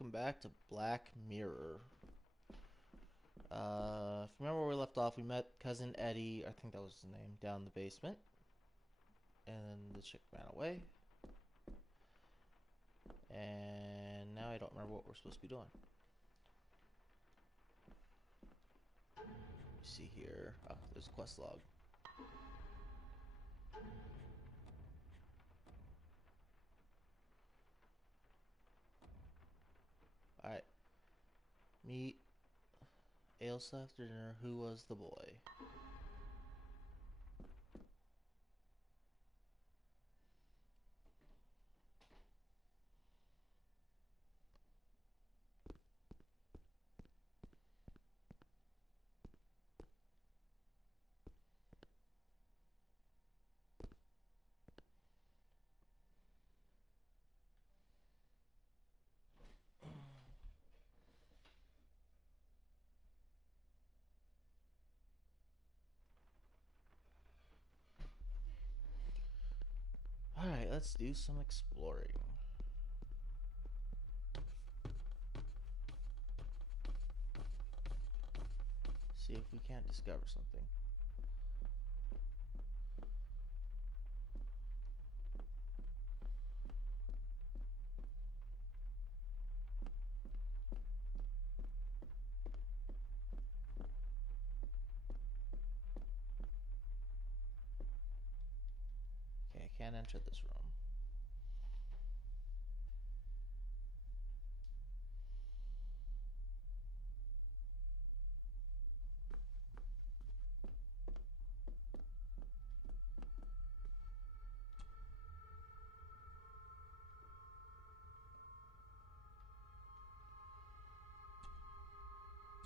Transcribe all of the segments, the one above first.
welcome back to Black Mirror. If you remember where we left off, we met Cousin Eddie, I think that was his name, down in the basement. And then the chick ran away. And now I don't remember what we're supposed to be doing. Let me see here. Oh, there's a quest log. Alright. Meet Ailsa after dinner. Who was the boy? Alright, let's do some exploring. See if we can't discover something. Okay, I can't enter this room.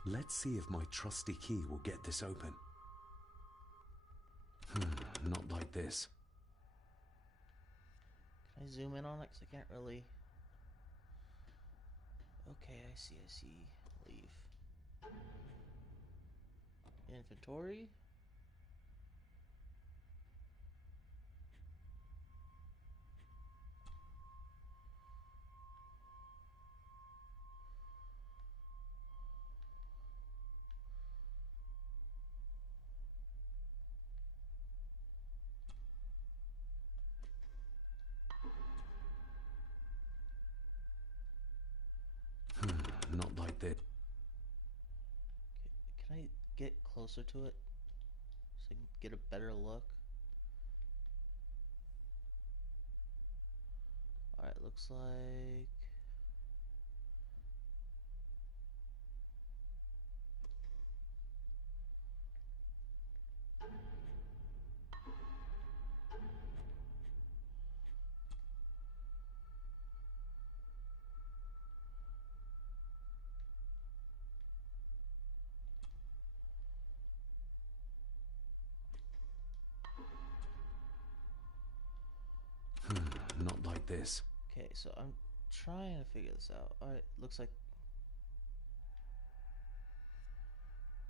Let's see if my trusty key will get this open. Not like this. Can I zoom in on it? Because I can't really... Okay, I see. Leave. Inventory? Not like this. Okay, can I get closer to it? So I can get a better look? Alright, looks like... Not like this. Okay, so I'm trying to figure this out. Alright, looks like...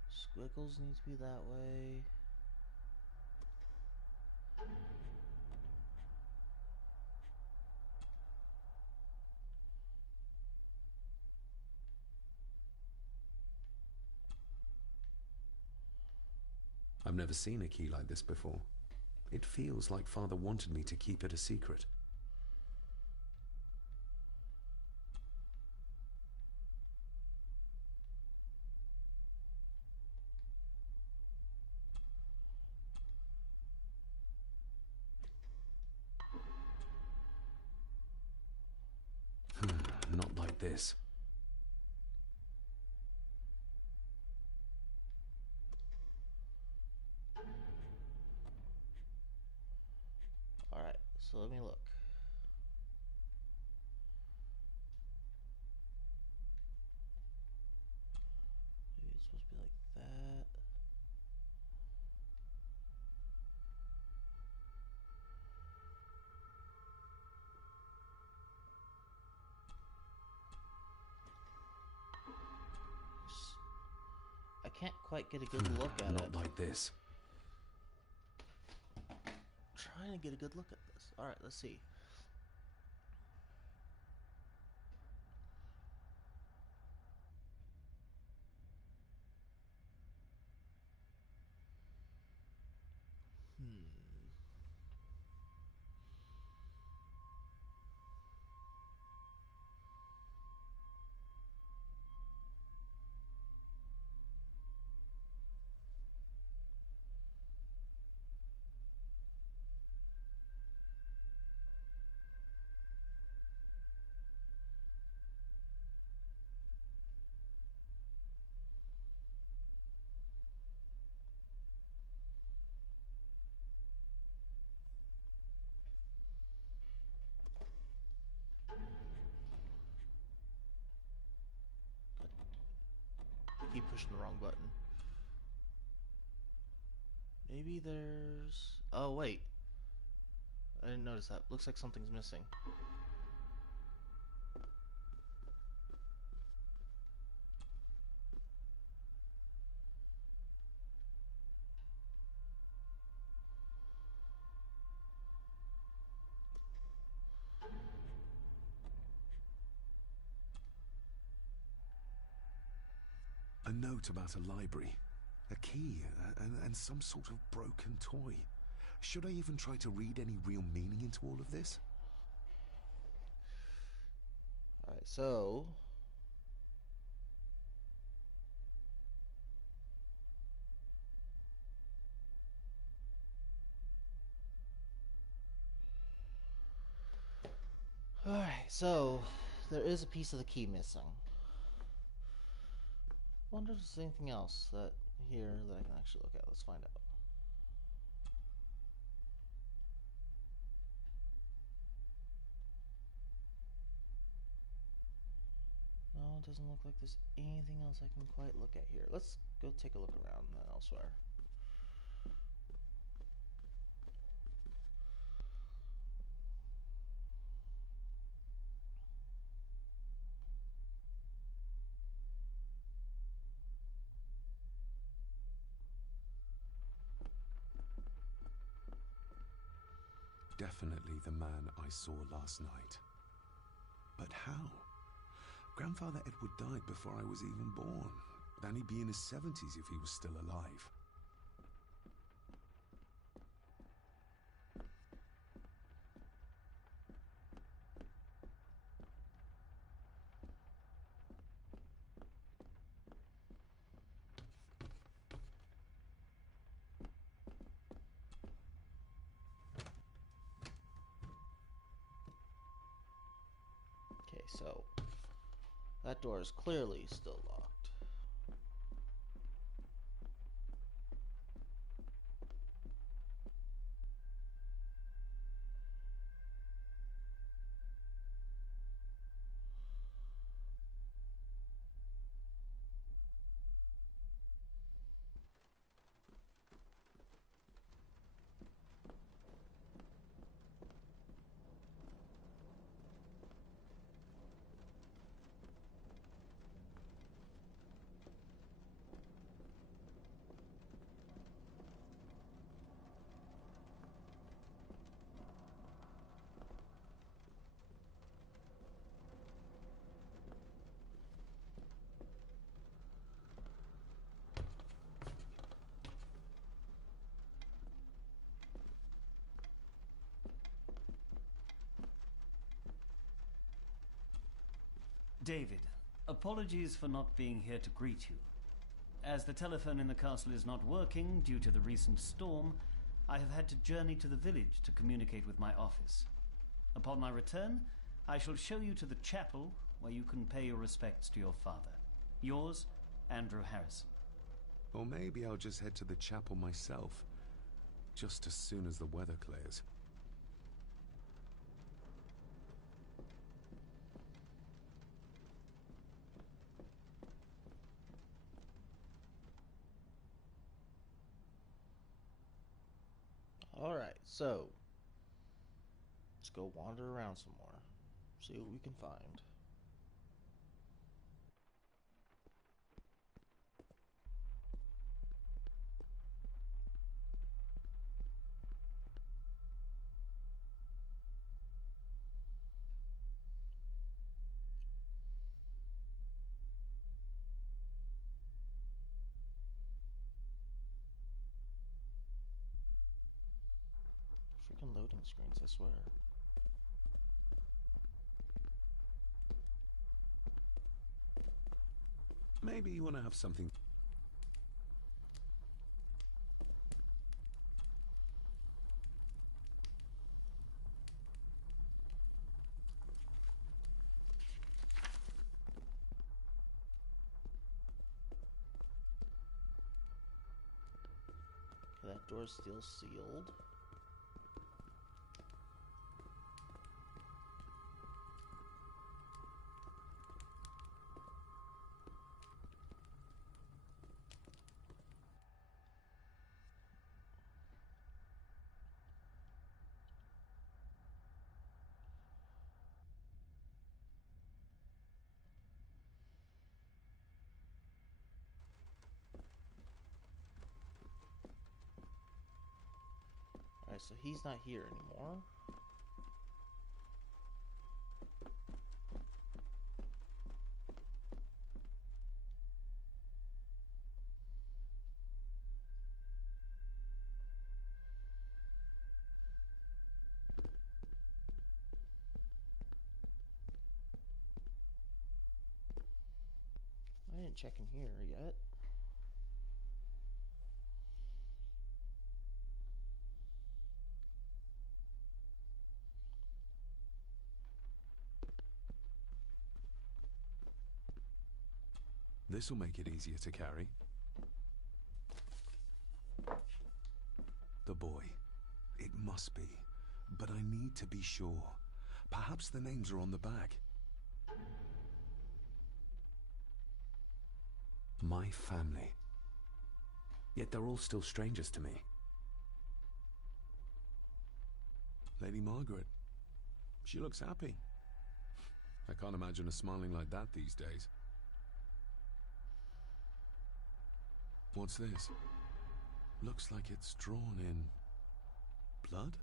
Squiggles need to be that way. I've never seen a key like this before. It feels like Father wanted me to keep it a secret. Not like this. Alright, so let me look. Maybe it's supposed to be like that. I can't quite get a good look at Not it. like this. Trying to get a good look at this. Alright, let's see. pushing the wrong button. Maybe there's... Oh, wait. I didn't notice that. Looks like something's missing. A note about a library. A key and some sort of broken toy. Should I even try to read any real meaning into all of this? Alright, so... Alright, so... There is a piece of the key missing. Wonder if there's anything else that here that I can actually look at. Let's find out. No, it doesn't look like there's anything else I can quite look at here. Let's go take a look around then elsewhere. Definitely the man I saw last night. But how? Grandfather Edward died before I was even born. Danny'd be in his 70s if he was still alive. Okay, so that door is clearly still locked. David, apologies for not being here to greet you. As the telephone in the castle is not working due to the recent storm, I have had to journey to the village to communicate with my office. Upon my return, I shall show you to the chapel where you can pay your respects to your father. Yours, Andrew Harrison. Or maybe I'll just head to the chapel myself, just as soon as the weather clears. Alright, so let's go wander around some more. See what we can find. Freaking loading screens, I swear. Maybe you want to have something. Okay, that door's still sealed. Alright, so he's not here anymore. I didn't check in here yet. This'll make it easier to carry. The boy. It must be. But I need to be sure. Perhaps the names are on the back. My family. Yet they're all still strangers to me. Lady Margaret. She looks happy. I can't imagine her smiling like that these days. What's this? Looks like it's drawn in blood?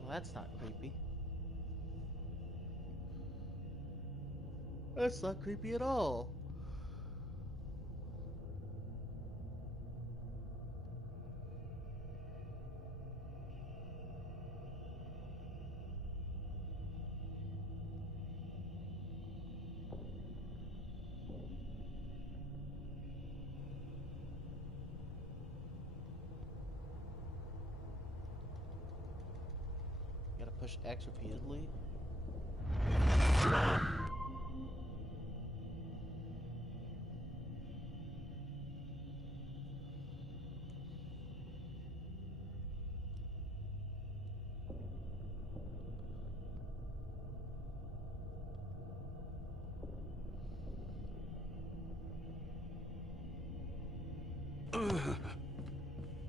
Well, that's not creepy. That's not creepy at all. Gotta push X repeatedly.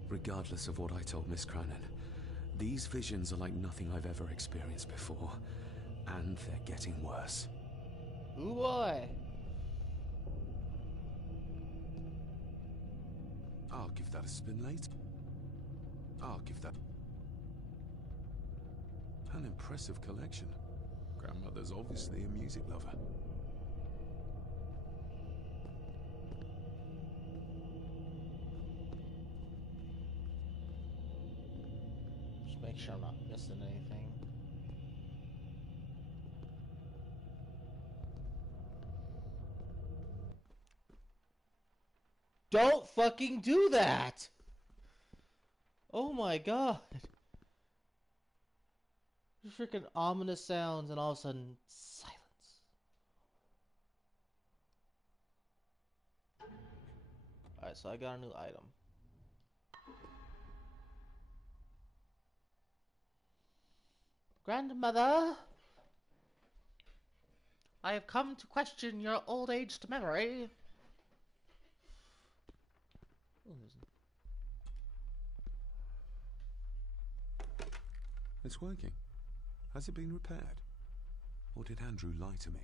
Regardless of what I told Miss Cranon, these visions are like nothing I've ever experienced before, and they're getting worse. Ooh boy! I'll give that a spin later. I'll give that... An impressive collection. Grandmother's obviously a music lover. Make sure I'm not missing anything. Don't fucking do that! Oh my god. Freaking ominous sounds and all of a sudden silence. Alright, so I got a new item. Grandmother, I have come to question your old-aged memory. It's working. Has it been repaired? Or did Andrew lie to me?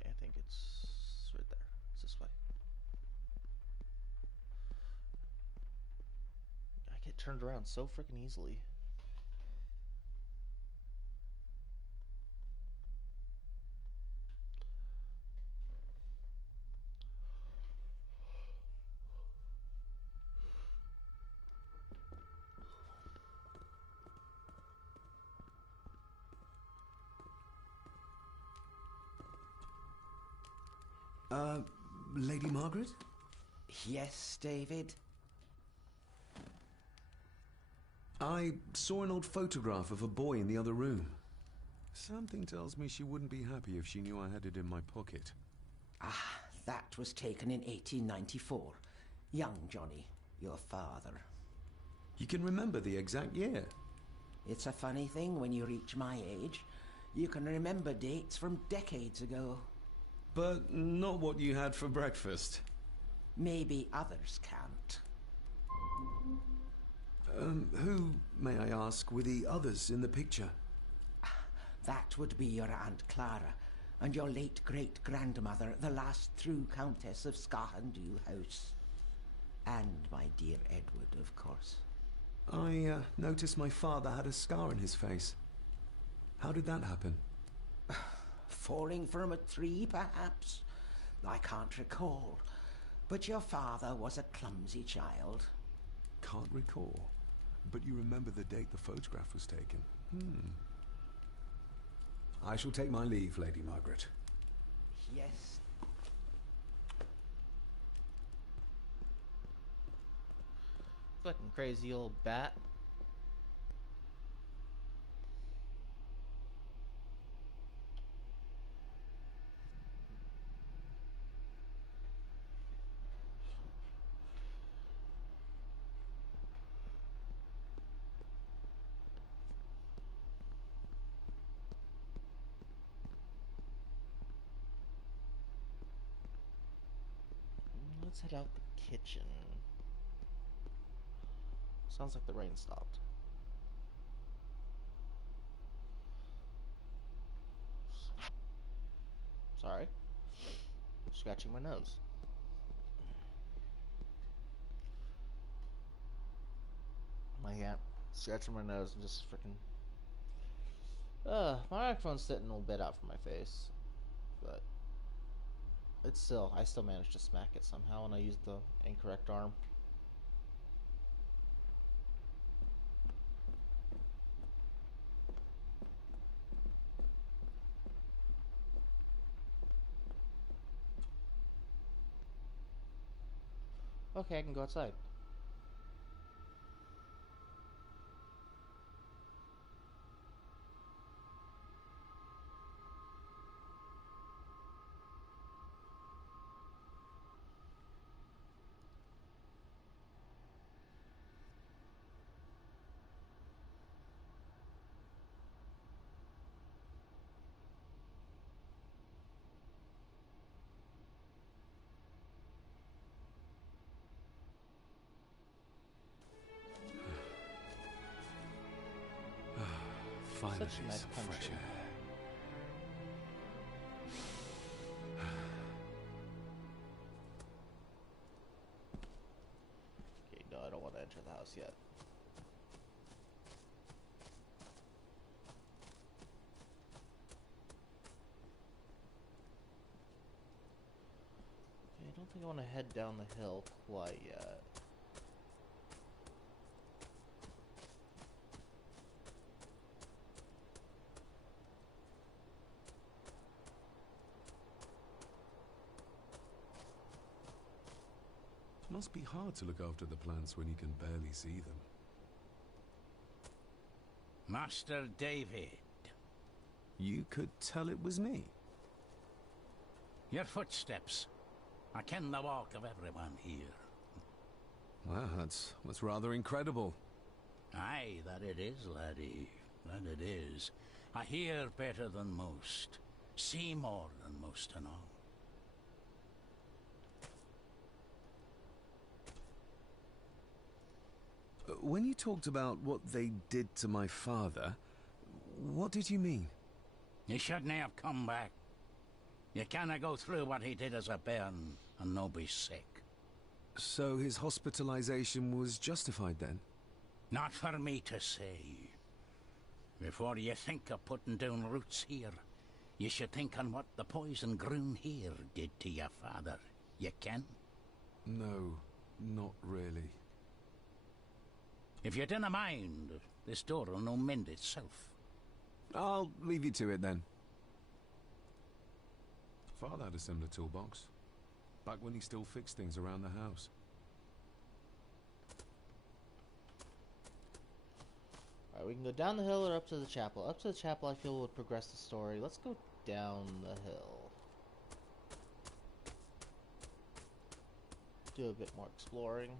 I think it's right there. It's this way. I get turned around so freaking easily. Lady Margaret? Yes, David? I saw an old photograph of a boy in the other room. Something tells me she wouldn't be happy if she knew I had it in my pocket. Ah, That was taken in 1894. Young Johnny, your father. You can remember the exact year. It's a funny thing when you reach my age. You can remember dates from decades ago. But not what you had for breakfast. Maybe others can't. Who, may I ask, were the others in the picture? That would be your Aunt Clara and your late great-grandmother, the last true Countess of Scahandew House. And my dear Edward, of course. I noticed my father had a scar on his face. How did that happen? Falling from a tree, perhaps? I can't recall. But your father was a clumsy child. Can't recall. But you remember the date the photograph was taken. I shall take my leave, Lady Margaret. Yes. Fucking crazy old bat. Let's head out the kitchen. Sounds like the rain stopped. Sorry. Scratching my nose. Yeah, scratching my nose and just freaking. My microphone's sitting a little bit out from my face, but I still managed to smack it somehow, and I used the incorrect arm. Okay, I can go outside. Finally, Such a nice some country. fresh air. Okay, no, I don't want to enter the house yet. Okay, I don't think I want to head down the hill quite yet. It must be hard to look after the plants when you can barely see them. Master David. You could tell it was me. Your footsteps. I ken the walk of everyone here. Wow, that's rather incredible. Aye, that it is, laddie. That it is. I hear better than most. See more than most and all. When you talked about what they did to my father, what did you mean? You shouldn't have come back. You canna go through what he did as a bairn and no be sick. So his hospitalization was justified then? Not for me to say. Before you think of putting down roots here, you should think on what the poison grown here did to your father. You can? No, not really. If you dinna mind, this door will no mend itself. I'll leave you to it then. Father had a similar toolbox, back when he still fixed things around the house. Alright, we can go down the hill or up to the chapel. Up to the chapel I feel would progress the story. Let's go down the hill. do a bit more exploring.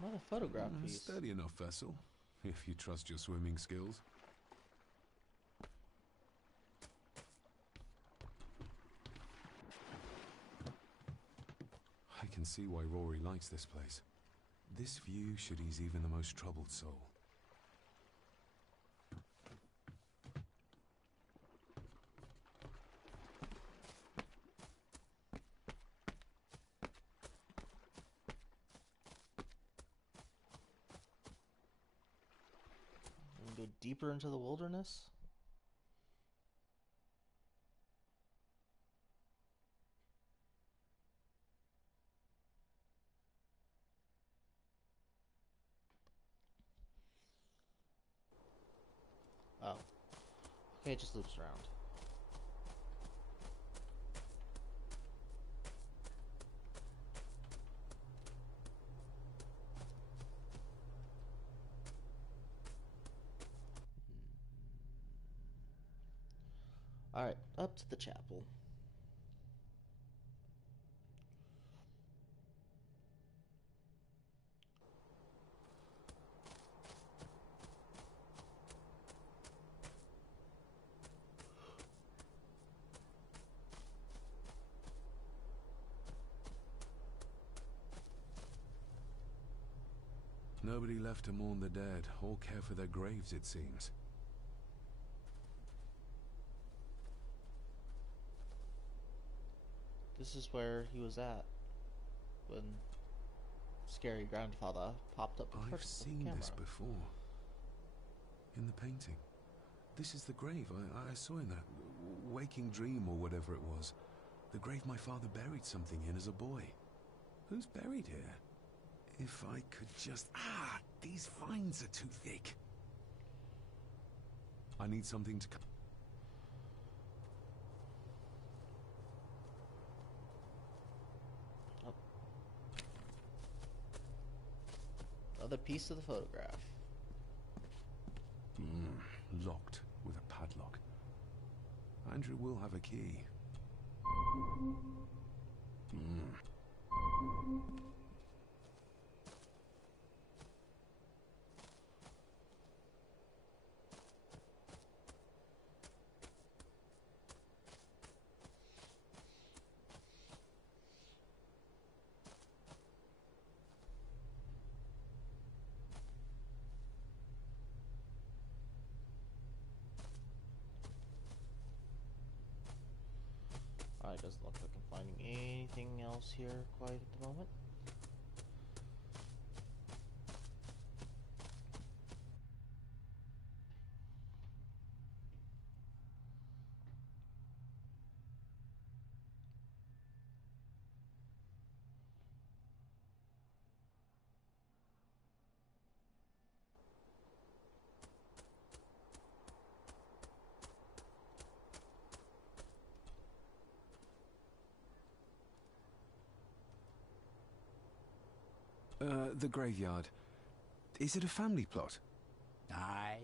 Not a photograph piece. Sturdy enough vessel, if you trust your swimming skills. I can see why Rory likes this place. This view should ease even the most troubled soul. And go deeper into the wilderness. Oh. Okay, it just loops around. Alright, up to the chapel. Nobody left to mourn the dead or care for their graves, it seems. This is where he was at when scary grandfather popped up. I've seen this before. In the painting. This is the grave I saw in that waking dream or whatever it was. The grave my father buried something in as a boy. Who's buried here? If I could just... Ah! These vines are too thick. I need something to... Oh. Another piece of the photograph. Locked with a padlock. Andrew will have a key. Alright, doesn't look like I'm finding anything else here quite at the moment. The graveyard. Is it a family plot? Aye.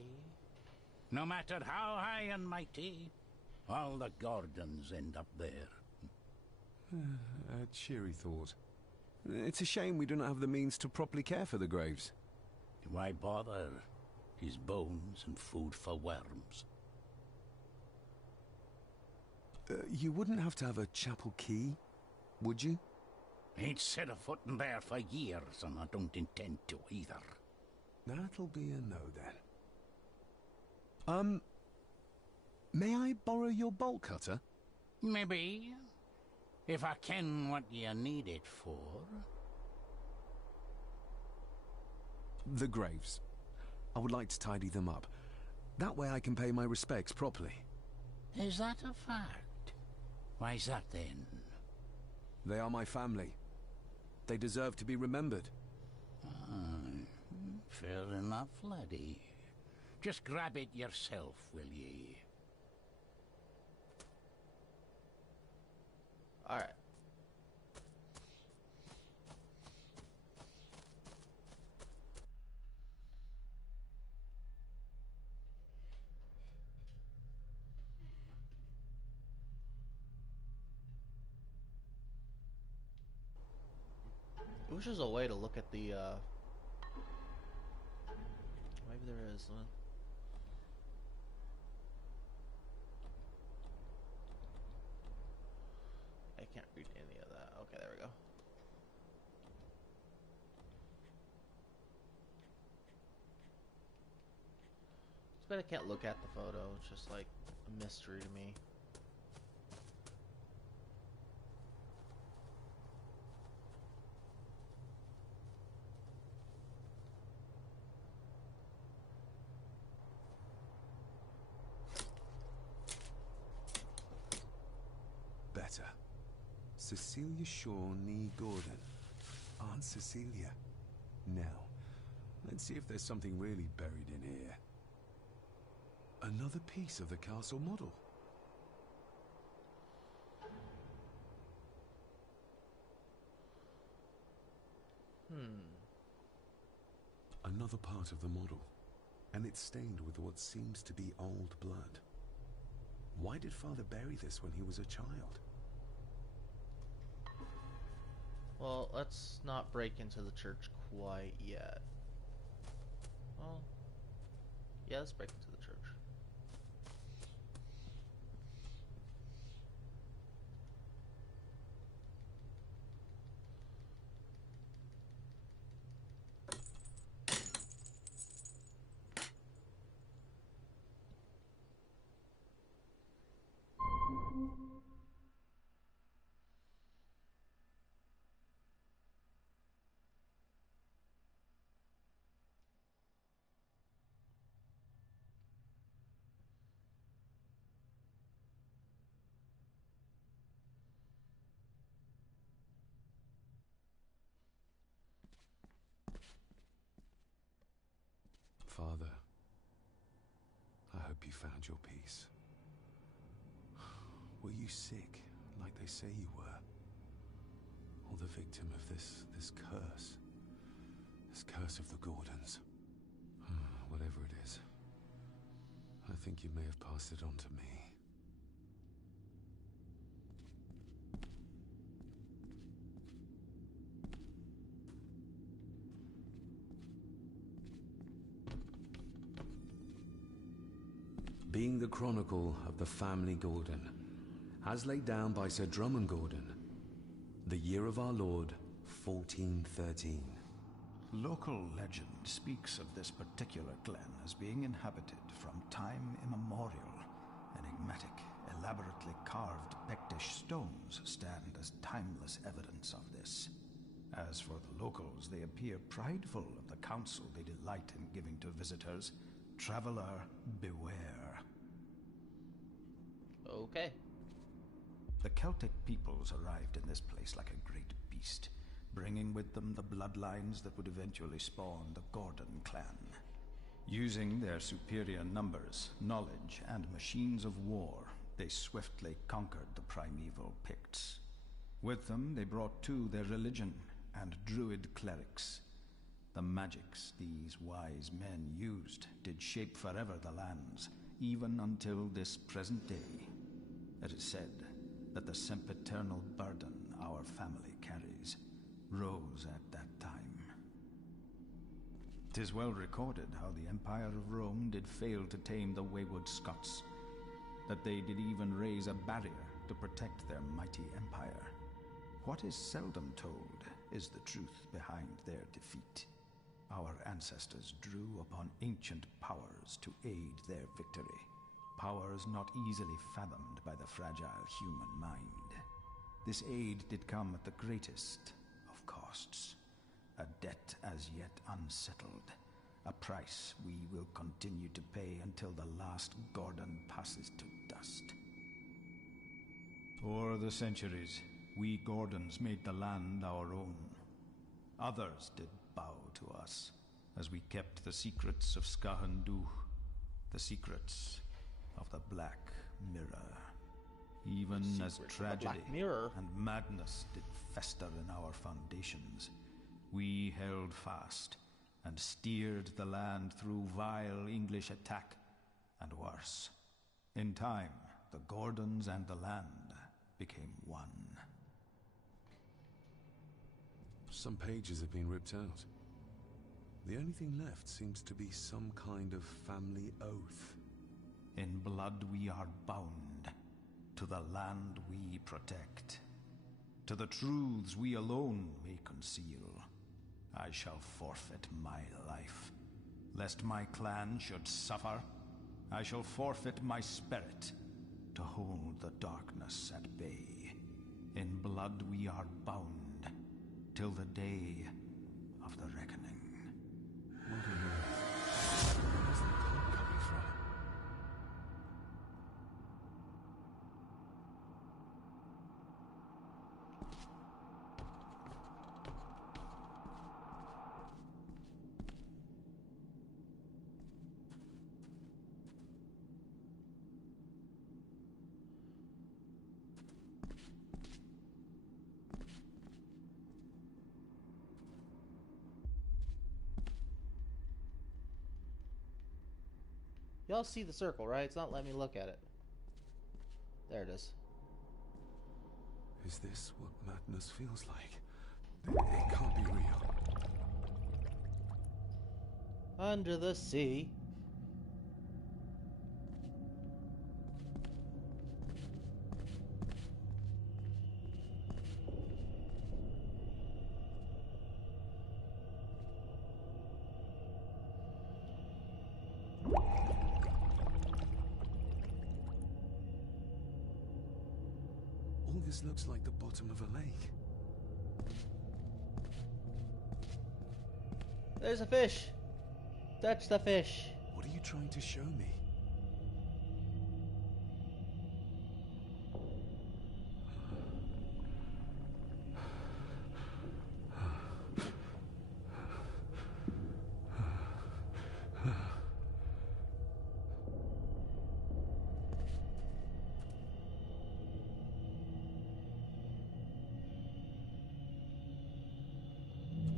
No matter how high and mighty, all the Gordons end up there. A cheery thought. It's a shame we do not have the means to properly care for the graves. Why bother? His bones and food for worms. You wouldn't have to have a chapel key, would you? Ain't set a foot in there for years, and I don't intend to either. That'll be a no, then. May I borrow your bolt cutter? Maybe. If I ken what you need it for. The graves. I would like to tidy them up. That way I can pay my respects properly. Is that a fact? Why's that, then? They are my family. They deserve to be remembered. Fair enough, laddie. Just grab it yourself, will ye? Alright. I wish there's a way to look at the, maybe there is one. I can't read any of that. Okay, there we go. It's bad I can't look at the photo. It's just like a mystery to me. Better. Cecilia Shaw Nee Gordon. Aunt Cecilia. Now, let's see if there's something really buried in here. Another piece of the castle model. Another part of the model, and it's stained with what seems to be old blood. Why did Father bury this when he was a child? Well, let's not break into the church quite yet. Well, yeah, let's break into the church. Father, I hope you found your peace. Were you sick, like they say you were? Or the victim of this curse? This curse of the Gordons? Whatever it is, I think you may have passed it on to me. Being the chronicle of the family Gordon, as laid down by Sir Drummond Gordon, the year of our Lord, 1413. Local legend speaks of this particular glen as being inhabited from time immemorial. Enigmatic, elaborately carved Pictish stones stand as timeless evidence of this. As for the locals, they appear prideful of the counsel they delight in giving to visitors. Traveler, beware. Okay. The Celtic peoples arrived in this place like a great beast, bringing with them the bloodlines that would eventually spawn the Gordon clan. Using their superior numbers, knowledge, and machines of war, they swiftly conquered the primeval Picts. With them, they brought too their religion and druid clerics. The magics these wise men used did shape forever the lands, even until this present day. It is said that the sempiternal burden our family carries rose at that time. 'Tis well recorded how the Empire of Rome did fail to tame the wayward Scots, that they did even raise a barrier to protect their mighty empire. What is seldom told is the truth behind their defeat. Our ancestors drew upon ancient powers to aid their victory, powers not easily fathomed by the fragile human mind. This aid did come at the greatest of costs, a debt as yet unsettled, a price we will continue to pay until the last Gordon passes to dust. For the centuries, we Gordons made the land our own. Others did bow to us as we kept the secrets of Skahandu, The secrets of the Black Mirror. Even as Secrets of the tragedy Black Mirror. and madness did fester in our foundations, we held fast and steered the land through vile English attack and worse. In time, the Gordons and the land became one. Some pages have been ripped out. The only thing left seems to be some kind of family oath. In blood we are bound to the land we protect. To the truths we alone may conceal. I shall forfeit my life. Lest my clan should suffer, I shall forfeit my spirit to hold the darkness at bay. In blood we are bound till the day of the reckoning. What on earth? Where's the code coming from? Y'all see the circle, right? It's not letting me look at it. There it is. Is this what madness feels like? It can't be real. Under the sea. All this looks like the bottom of a lake. There's a fish. Touch the fish. What are you trying to show me?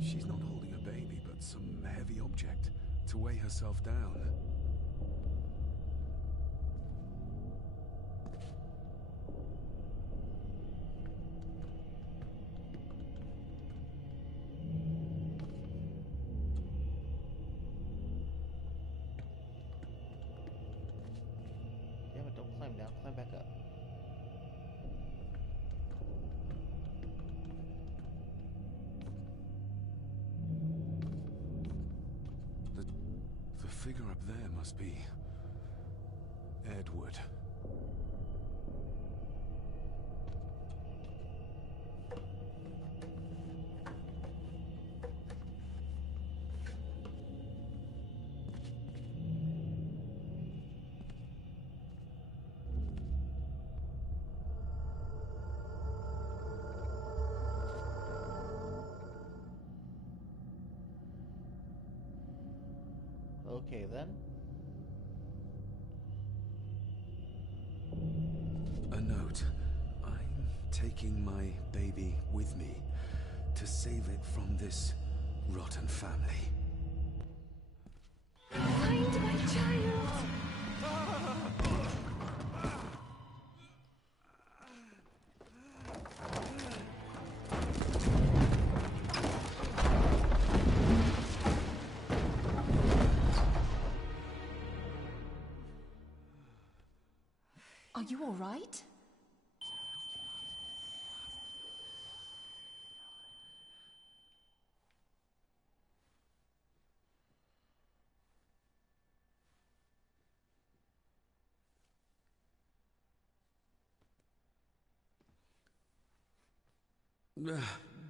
She's not holding a baby, but some heavy object to weigh herself down. Damn it, don't climb down. Climb back up. The figure up there must be Edward. Okay then. A note. I'm taking my baby with me to save it from this rotten family. Find my child! Are you all right?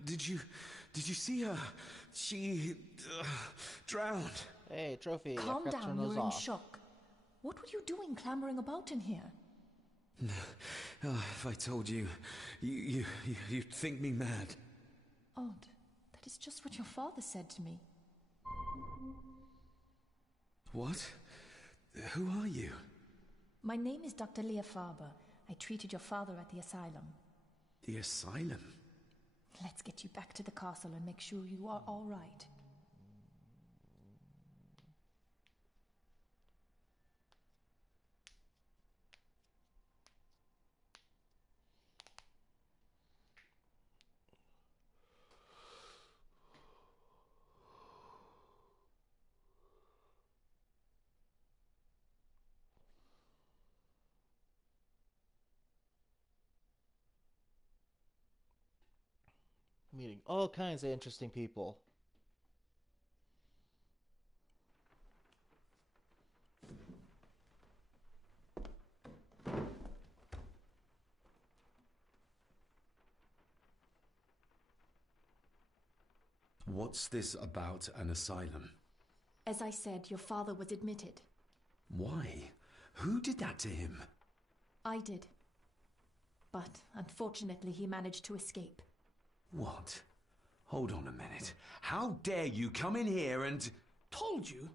Did you see her? She drowned. Hey, Trophy. I Calm forgot to turn down, those you're in off. shock. What were you doing clambering about in here? If I told you, you'd think me mad. Odd. That is just what your father said to me. What? Who are you? My name is Dr. Leah Farber. I treated your father at the asylum. The asylum? Let's get you back to the castle and make sure you are all right. Meeting all kinds of interesting people. What's this about an asylum? As I said, your father was admitted. Why? Who did that to him? I did. But unfortunately, he managed to escape. What? Hold on a minute. How dare you come in here and... Told you?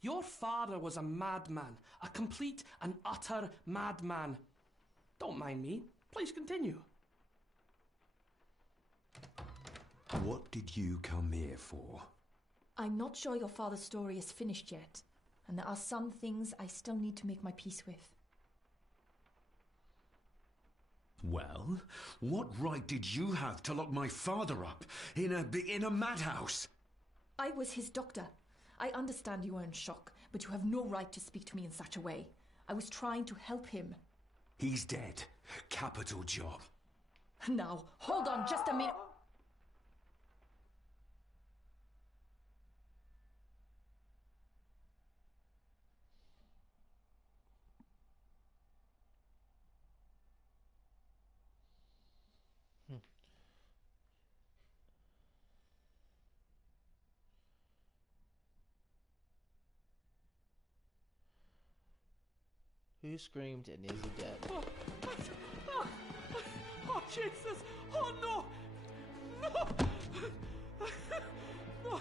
Your father was a madman. A complete and utter madman. Don't mind me. Please continue. What did you come here for? I'm not sure your father's story is finished yet, and there are some things I still need to make my peace with. Well, what right did you have to lock my father up in a madhouse? I was his doctor. I understand you are in shock, but you have no right to speak to me in such a way. I was trying to help him. He's dead. Capital job. Now, hold on just a minute. Who screamed and is he dead? Oh, Jesus! Oh, no! No! No!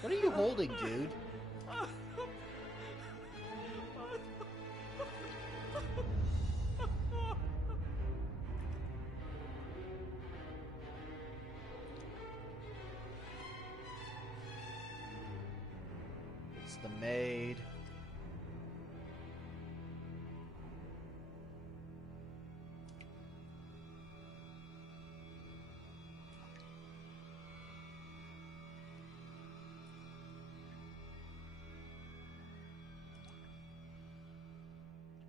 What are you holding, dude? It's the maid.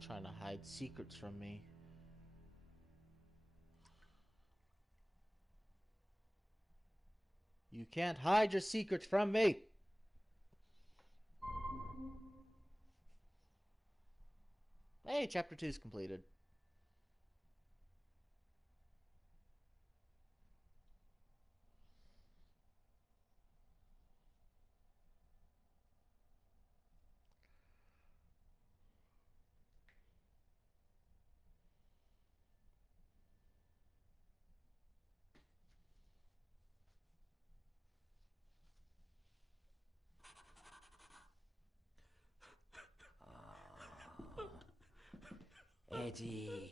Trying to hide secrets from me. You can't hide your secrets from me. Hey, chapter 2 is completed. Eddie,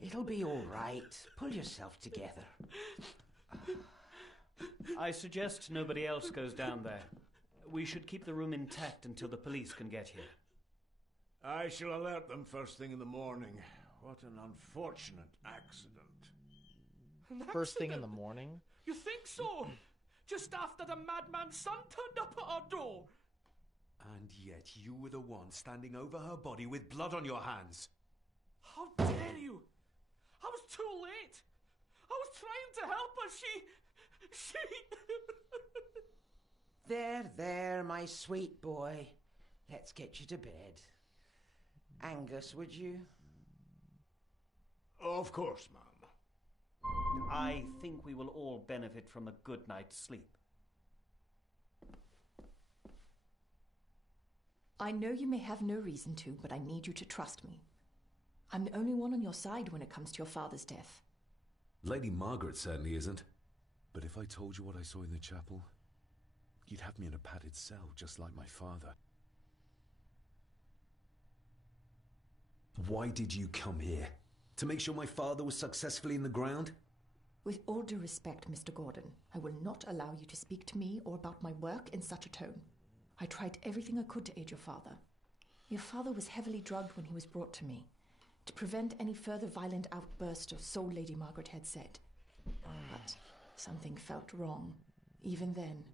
it'll be all right. Pull yourself together. I suggest nobody else goes down there. We should keep the room intact until the police can get here. I shall alert them first thing in the morning. What an unfortunate accident. First thing in the morning? You think so? Just after the madman's son turned up at our door. And yet you were the one standing over her body with blood on your hands. How dare you? I was too late. I was trying to help her. She... There, my sweet boy. Let's get you to bed. Angus, would you? Of course, ma'am. I think we will all benefit from a good night's sleep. I know you may have no reason to, but I need you to trust me. I'm the only one on your side when it comes to your father's death. Lady Margaret certainly isn't. But if I told you what I saw in the chapel, you'd have me in a padded cell, just like my father. Why did you come here? To make sure my father was successfully in the ground? With all due respect, Mr. Gordon, I will not allow you to speak to me or about my work in such a tone. I tried everything I could to aid your father. Your father was heavily drugged when he was brought to me, to prevent any further violent outburst, or so Lady Margaret had said. But something felt wrong, even then.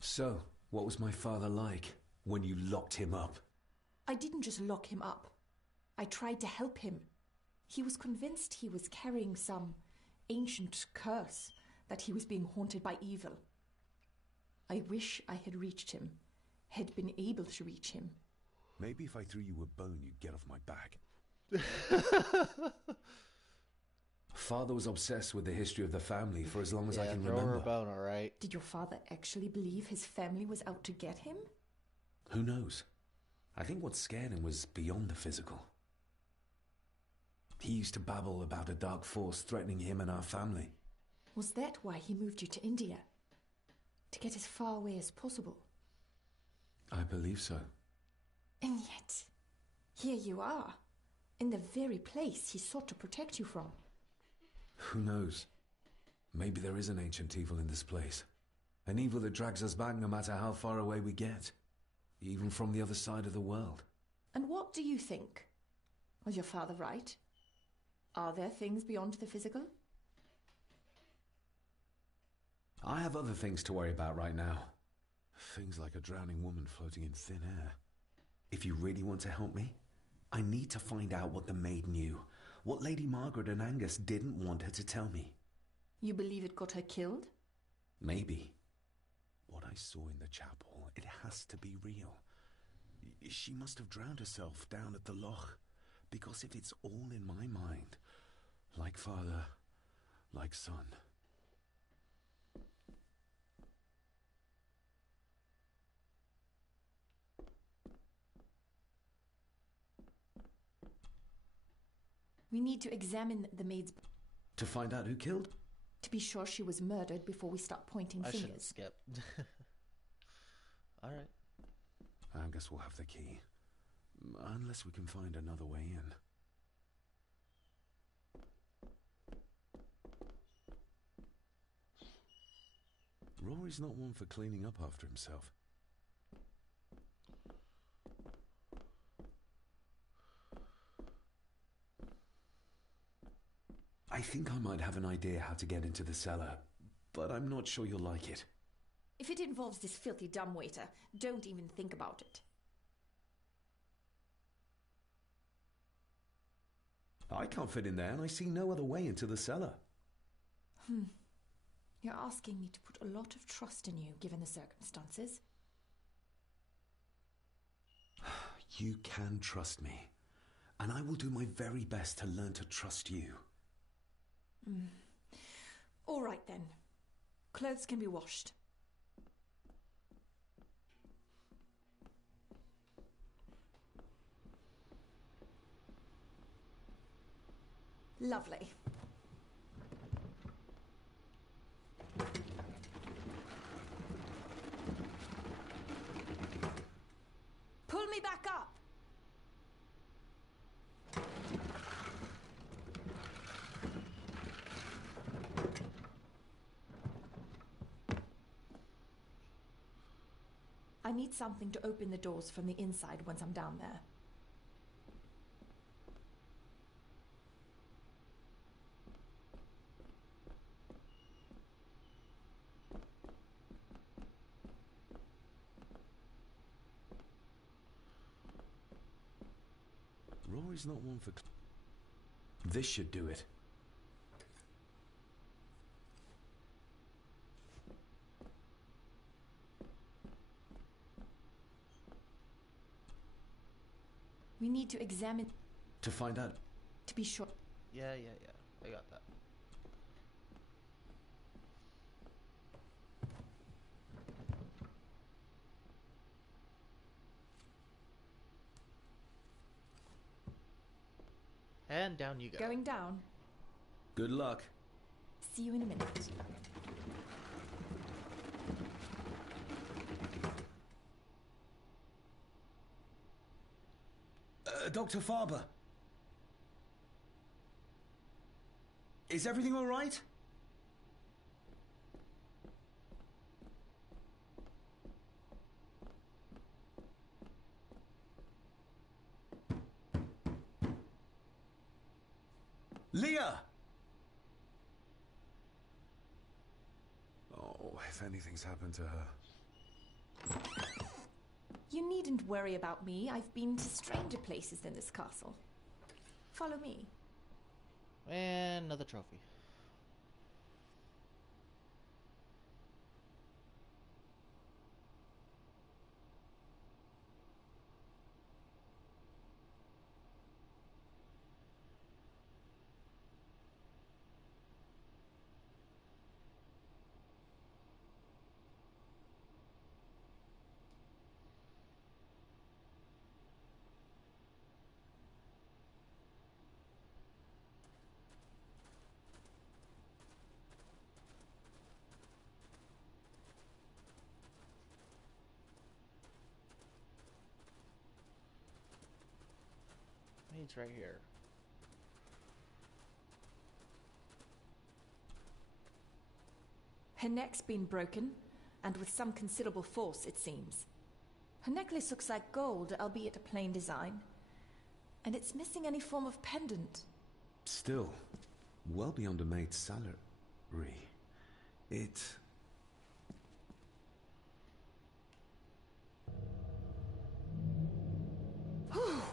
So, what was my father like when you locked him up? I didn't just lock him up. I tried to help him. He was convinced he was carrying some ancient curse, that he was being haunted by evil. I wish I had reached him, had been able to reach him. Maybe if I threw you a bone, you'd get off my back. Father was obsessed with the history of the family for as long as I can throw remember. her a bone, all right? Did your father actually believe his family was out to get him? Who knows? I think what scared him was beyond the physical. He used to babble about a dark force threatening him and our family. Was that why he moved you to India? To get as far away as possible? I believe so. And yet, here you are, in the very place he sought to protect you from. Who knows? Maybe there is an ancient evil in this place. An evil that drags us back no matter how far away we get. Even from the other side of the world. And what do you think? Was your father right? Are there things beyond the physical? I have other things to worry about right now. Things like a drowning woman floating in thin air. If you really want to help me, I need to find out what the maid knew. What Lady Margaret and Angus didn't want her to tell me. You believe it got her killed? Maybe. What I saw in the chapel, it has to be real. She must have drowned herself down at the loch. Because if it's all in my mind, like father, like son. We need to examine the maid's... To find out who killed? To be sure she was murdered before we start pointing I should fingers. skip. All right. I guess we'll have the key. Unless we can find another way in. Rory's not one for cleaning up after himself. I think I might have an idea how to get into the cellar, but I'm not sure you'll like it. If it involves this filthy dumbwaiter, don't even think about it. I can't fit in there, and I see no other way into the cellar. You're asking me to put a lot of trust in you, given the circumstances. You can trust me, and I will do my very best to learn to trust you. All right, then. Clothes can be washed. Lovely. Pull me back up! I need something to open the doors from the inside once I'm down there. Rory's not one for... This should do it. We need to examine... To find out... To be sure... Yeah. I got that. And down you go. Going down. Good luck. See you in a minute. Dr. Faber. Is everything all right? Leah! Oh, if anything's happened to her. You needn't worry about me. I've been to stranger places than this castle. Follow me. And another trophy. It's right here. Her neck's been broken, and with some considerable force, it seems. Her necklace looks like gold, albeit a plain design. And it's missing any form of pendant. Still, well beyond a maid's salary. It...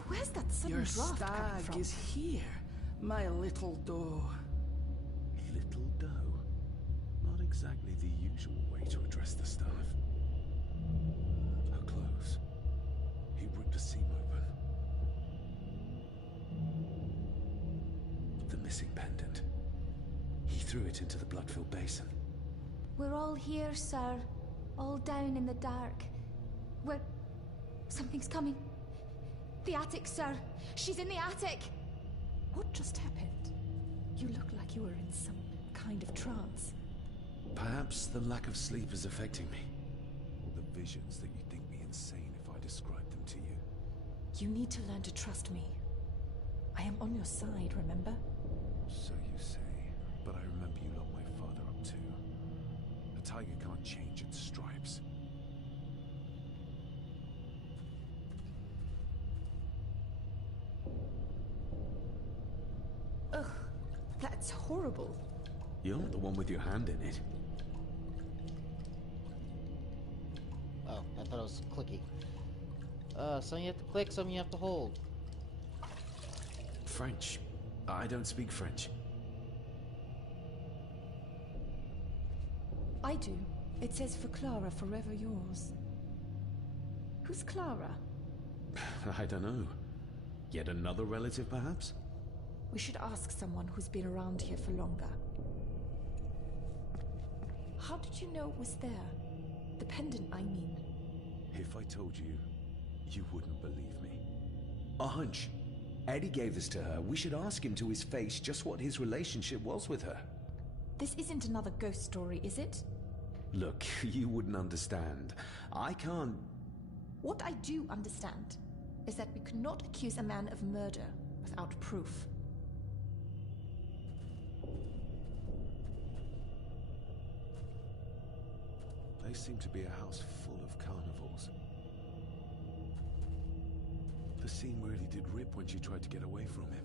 Where's that sudden Your draft coming stag from? is here, my little doe. Little doe? Not exactly the usual way to address the staff. Her clothes. He ripped a seam open. The missing pendant. He threw it into the blood-filled basin. We're all here, sir. All down in the dark. We're... Something's coming. The attic, sir. She's in the attic. What just happened? You look like you were in some kind of trance. Perhaps the lack of sleep is affecting me. The visions that you think me insane if I describe them to you. You need to learn to trust me. I am on your side, remember? So you say, but I remember you locked my father up too. A tiger can't change its stripes. Ugh, that's horrible. You're not the one with your hand in it. Oh, I thought it was clicky. Some you have to click, some you have to hold. French. I don't speak French. I do. It says for Clara, forever yours. Who's Clara? I don't know. Yet another relative, perhaps? We should ask someone who's been around here for longer. How did you know it was there? The pendant, I mean. If I told you, you wouldn't believe me. A hunch. Eddie gave this to her. We should ask him to his face just what his relationship was with her. This isn't another ghost story, is it? Look, you wouldn't understand. I can't... What I do understand is that we could not accuse a man of murder without proof. They seem to be a house full of carnivores. The seam really did rip when she tried to get away from him.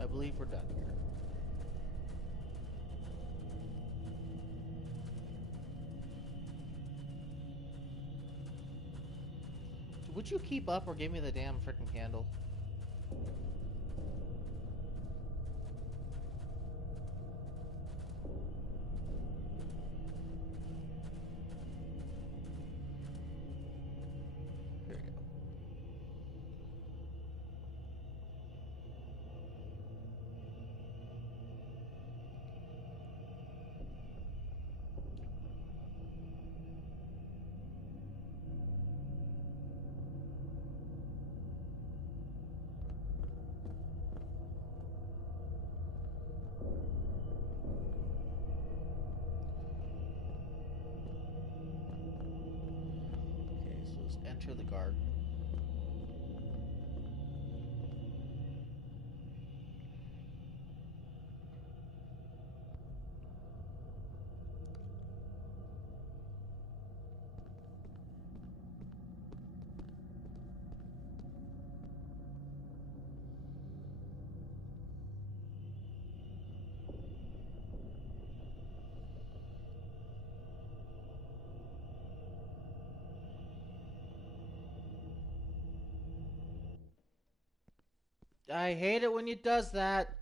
I believe we're done here. Would you keep up or give me the damn frickin' candle? Here we go. to the guard. I hate it when he does that.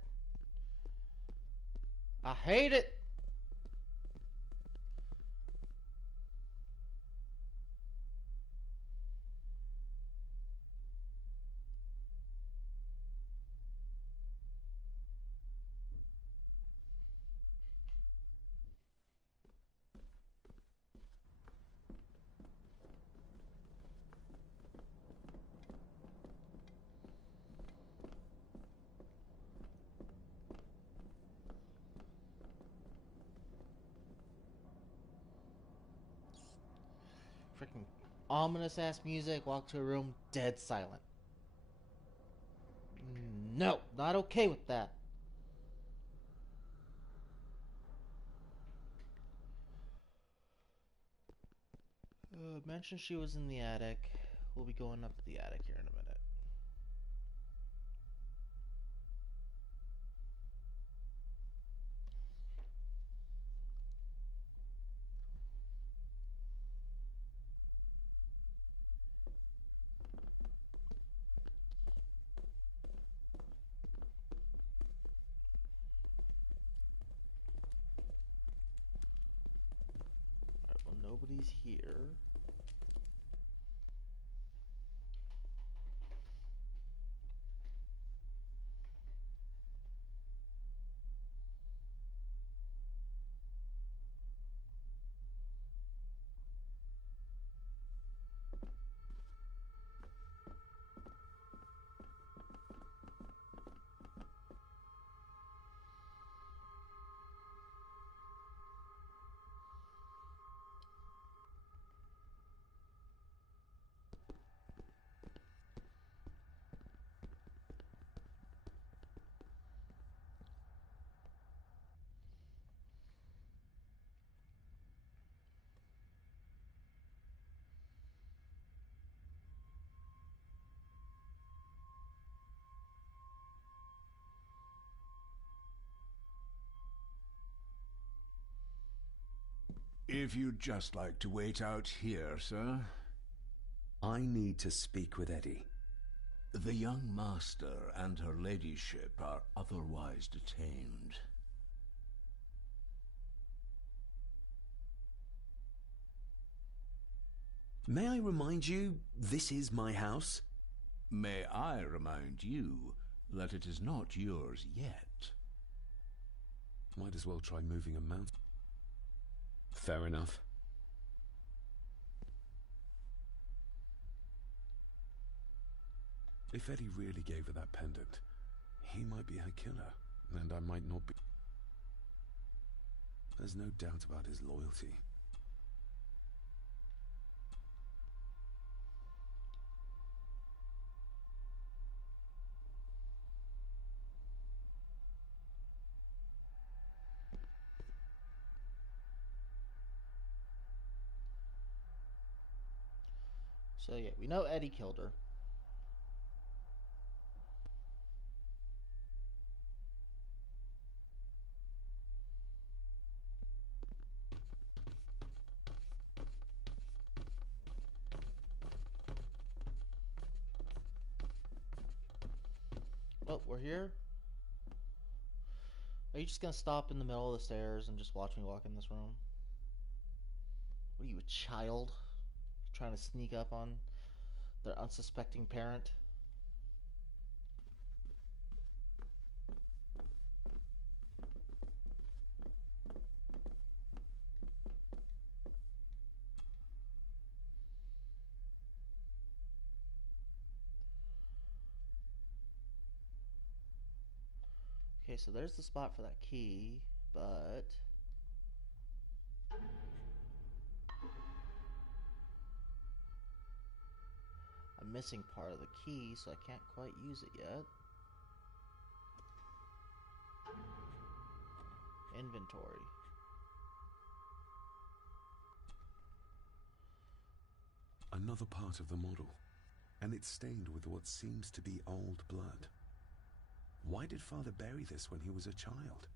I hate it. Freaking ominous ass music. Walk to a room, dead silent. No, not okay with that. Mentioned she was in the attic. We'll be going up to the attic here in a minute. Alright, well, nobody's here. If you'd just like to wait out here, sir. I need to speak with Eddie. The young master and her ladyship are otherwise detained. May I remind you, this is my house? May I remind you that it is not yours yet? Might as well try moving a mountain. Fair enough. If Eddie really gave her that pendant, he might be her killer, and I might not be. There's no doubt about his loyalty. So yeah, we know Eddie killed her. Well, we're here. Are you just gonna stop in the middle of the stairs and just watch me walk in this room? What are you, a child? Trying to sneak up on their unsuspecting parent? Okay, so there's the spot for that key, but missing part of the key, so I can't quite use it yet. Inventory. Another part of the model, and it's stained with what seems to be old blood. Why did Father bury this when he was a child?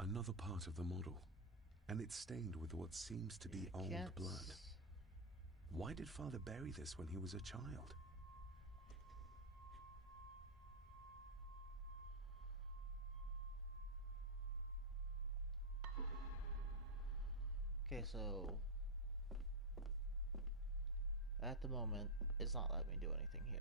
Another part of the model, and it's stained with what seems to be old blood. Why did Father bury this when he was a child? Okay, so at the moment, it's not letting me do anything here.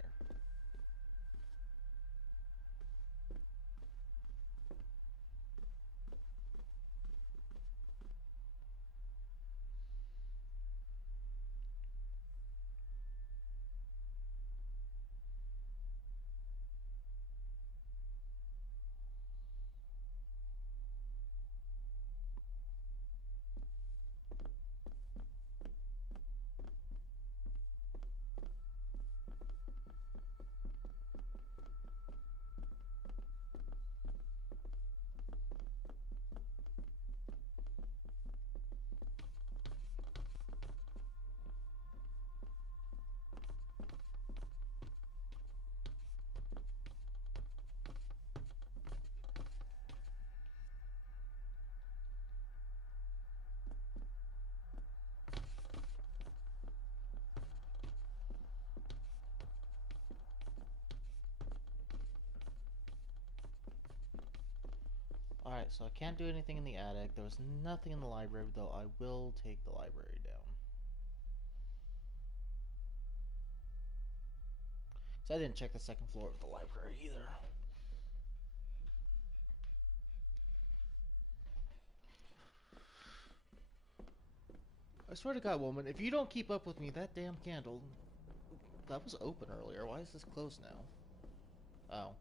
Alright, so I can't do anything in the attic. There was nothing in the library, though I will take the library down. So I didn't check the second floor of the library either. I swear to God, woman, if you don't keep up with me, that damn candle... That was open earlier. Why is this closed now? Oh.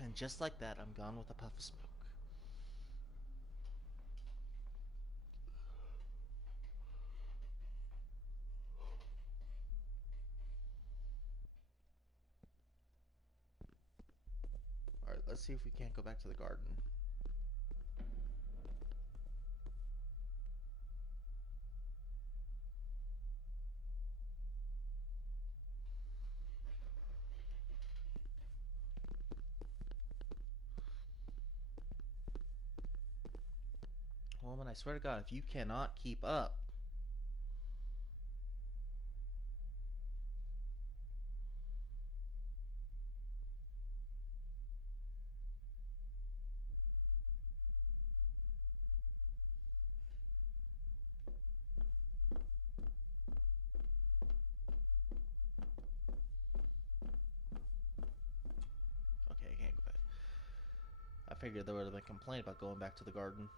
And just like that, I'm gone with a puff of smoke. Alright, let's see if we can't go back to the garden. Woman, I swear to God, if you cannot keep up. Okay, I can't go back. I figured there would have been a complaint about going back to the garden.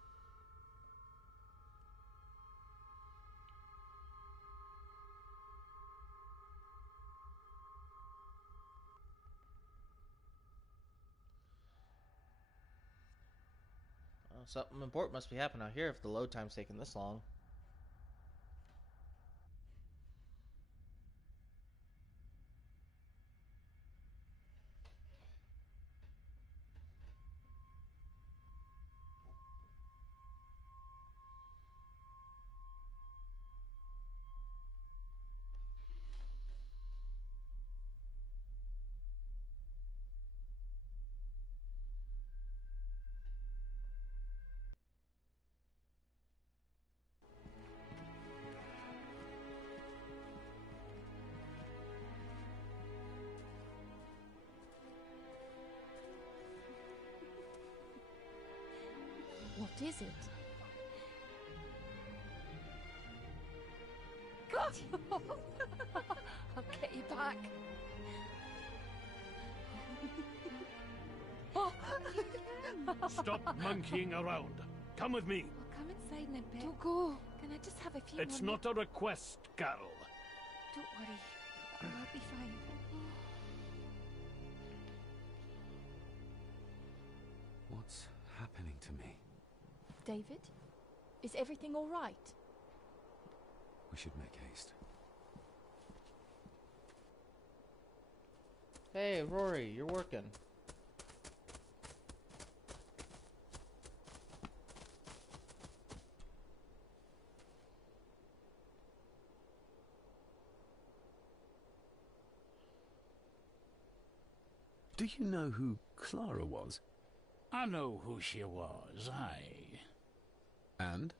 Something important must be happening out here if the load time's taking this long. What is it? I'll get you back. Stop monkeying around. Come with me. come inside in a bit. Don't go. Can I just have a few It's more not a request, Carol. Don't worry. I'll be fine. What's happening to me? David? Is everything all right? We should make haste. Hey, Rory, you're working. Do you know who Clara was? I know who she was, aye. And?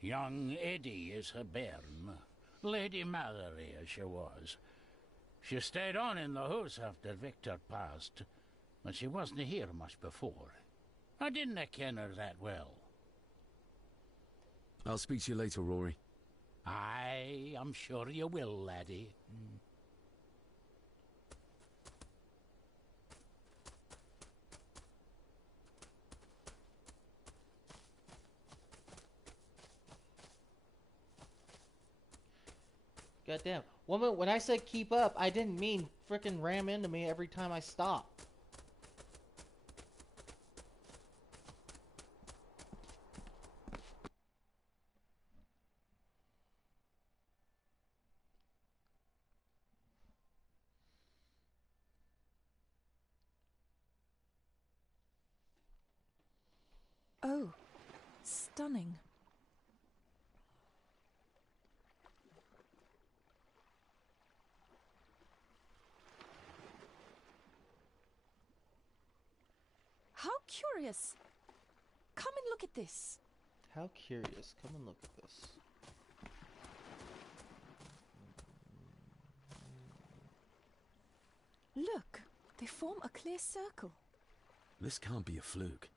Young Eddie is her bairn. Lady Mallory, as she was. She stayed on in the house after Victor passed, but she wasn't here much before. I didn't ken her that well. I'll speak to you later, Rory. Aye, I'm sure you will, laddie. Goddamn. Woman, when I said keep up, I didn't mean frickin' ram into me every time I stop. Oh, stunning. How curious. Come and look at this. How curious. Come and look at this. Look, they form a clear circle. This can't be a fluke.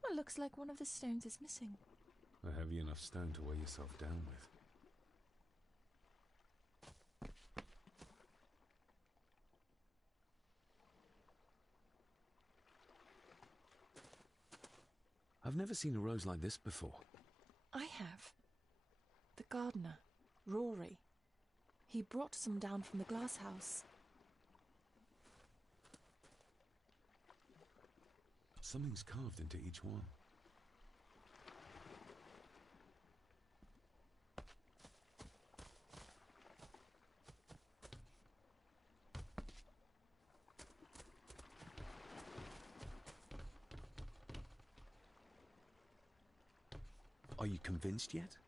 Well, looks like one of the stones is missing. A heavy enough stone to weigh yourself down with. I've never seen a rose like this before. I have. The gardener, Rory. He brought some down from the glass house. Something's carved into each one. Are you convinced yet?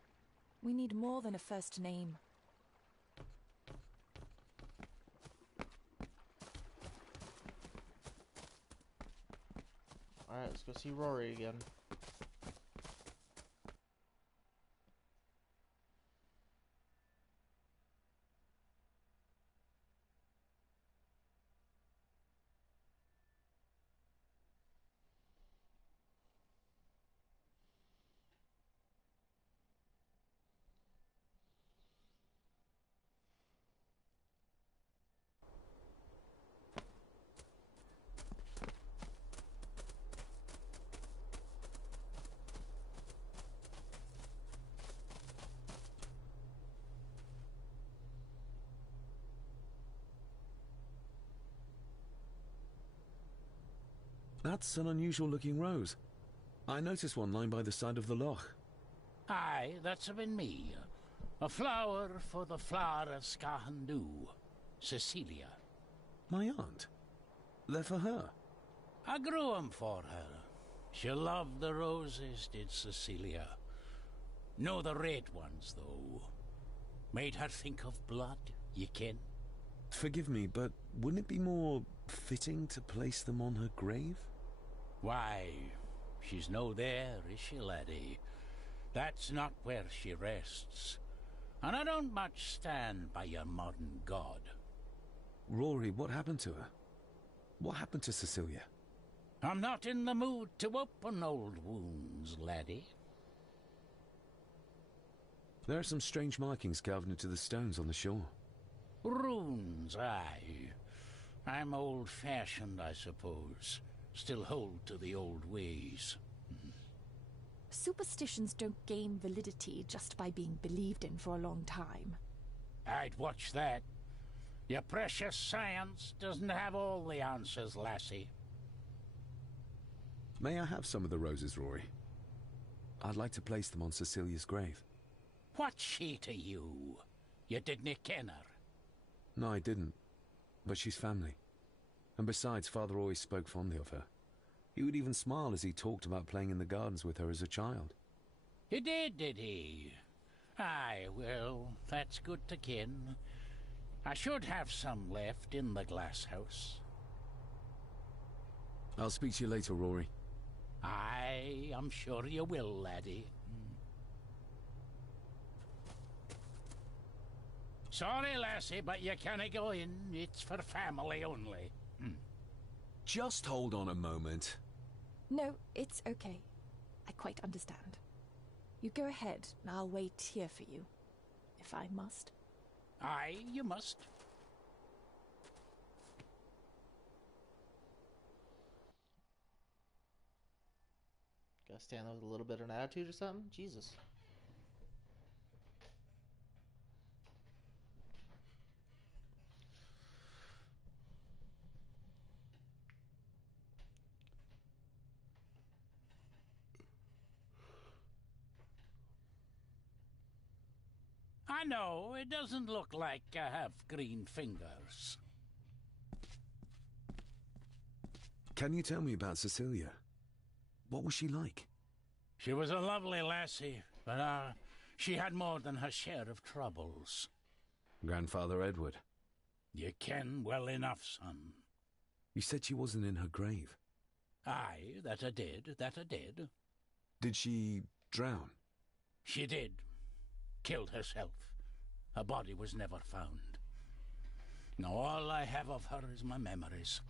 We need more than a first name. Alright, let's go see Rory again. That's an unusual looking rose. I noticed one lying by the side of the loch. Aye, that's been me. A flower for the flower of Skahandu, Cecilia. My aunt? They're for her? I grew 'em for her. She loved the roses, did Cecilia. No the red ones, though. Made her think of blood, ye ken. Forgive me, but wouldn't it be more fitting to place them on her grave? Why, she's no there, is she, laddie? That's not where she rests. And I don't much stand by your modern god. Rory, what happened to her? What happened to Cecilia? I'm not in the mood to open old wounds, laddie. There are some strange markings carved into the stones on the shore. Runes, aye. I'm old-fashioned, I suppose. Still hold to the old ways. So superstitions don't gain validity just by being believed in for a long time. I'd watch that. Your precious science doesn't have all the answers, lassie. May I have some of the roses, Rory? I'd like to place them on Cecilia's grave. What's she to you? You didn't ken her. No, I didn't. But she's family. And besides, Father always spoke fondly of her. He would even smile as he talked about playing in the gardens with her as a child. He did he? Aye, well, that's good to ken. I should have some left in the glass house. I'll speak to you later, Rory. Aye, I'm sure you will, laddie. Sorry, lassie, but you can't go in. It's for family only. Just hold on a moment. No, it's okay. I quite understand. You go ahead, and I'll wait here for you, if I must. Aye, you must. Gotta stand there with a little bit of an attitude or something? Jesus. I know, it doesn't look like I have green fingers. Can you tell me about Cecilia? What was she like? She was a lovely lassie, but she had more than her share of troubles. Grandfather Edward. You ken well enough, son. You said she wasn't in her grave. Aye, that I did. Did she drown? She did. Killed herself. Her body was never found. Now all I have of her is my memories.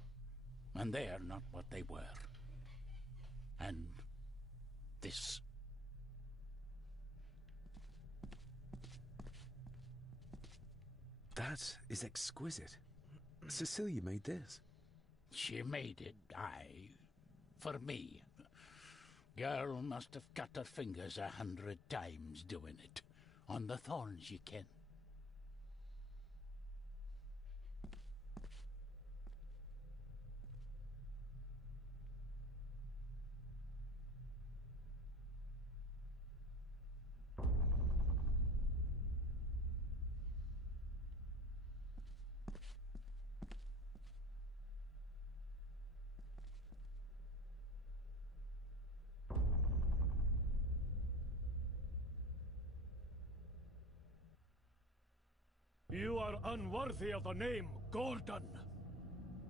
And they are not what they were. And this. That is exquisite. Cecilia made this. She made it, aye. For me. Girl must have cut her fingers 100 times doing it. On the thorns, you ken. You are unworthy of the name Gordon.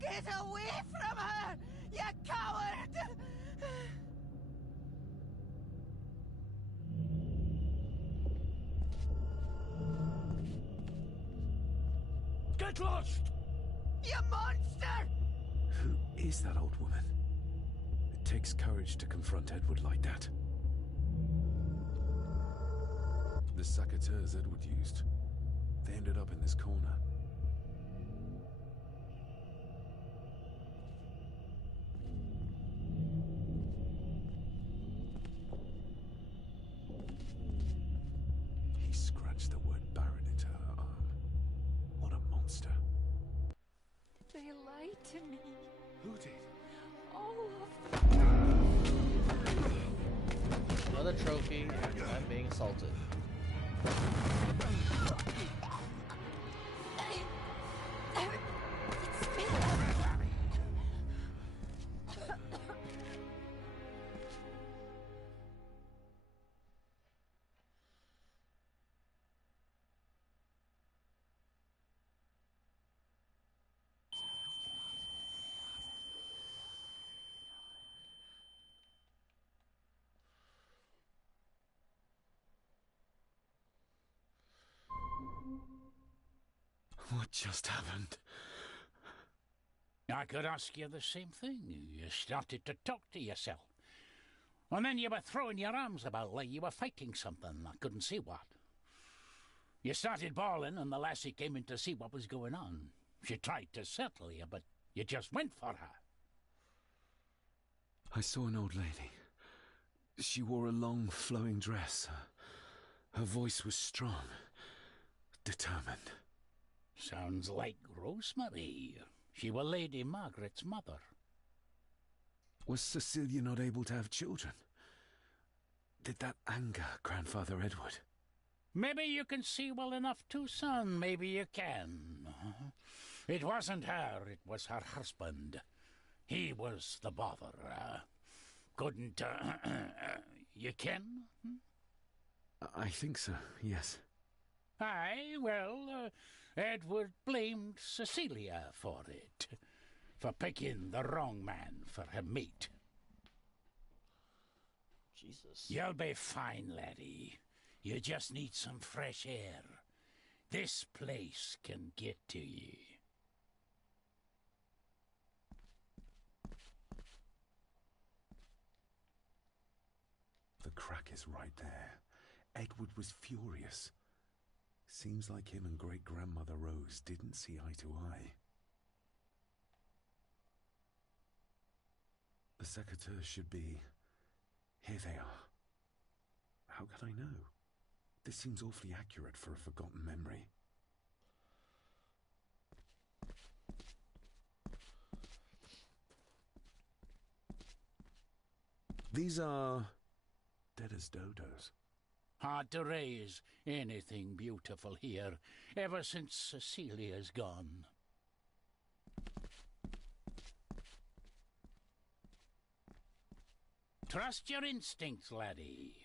Get away from her, you coward! Get lost! You monster! Who is that old woman? It takes courage to confront Edward like that. The sackateurs Edward used. They ended up in this corner. He scratched the word Baron into her arm. What a monster. They lied to me. Who did? All of them. Another trophy, and I'm being assaulted. What just happened? I could ask you the same thing. You started to talk to yourself. And then you were throwing your arms about like you were fighting something. I couldn't see what. You started bawling and the lassie came in to see what was going on. She tried to settle you, but you just went for her. I saw an old lady. She wore a long, flowing dress. Her voice was strong, determined. Sounds like Rosemary. She was Lady Margaret's mother. Was Cecilia not able to have children? Did that anger Grandfather Edward? Maybe you can see well enough too, son. Maybe you can. It wasn't her, it was her husband. He was the bother. Couldn't, you ken? I think so, yes. Aye, well, Edward blamed Cecilia for it. For picking the wrong man for her mate. Jesus. You'll be fine, laddie. You just need some fresh air. This place can get to ye. The crack is right there. Edward was furious. Seems like him and great-grandmother Rose didn't see eye to eye. The secateurs should be... Here they are. How could I know? This seems awfully accurate for a forgotten memory. These are... dead as dodos. Hard to raise anything beautiful here, ever since Cecilia's gone. Trust your instincts, laddie.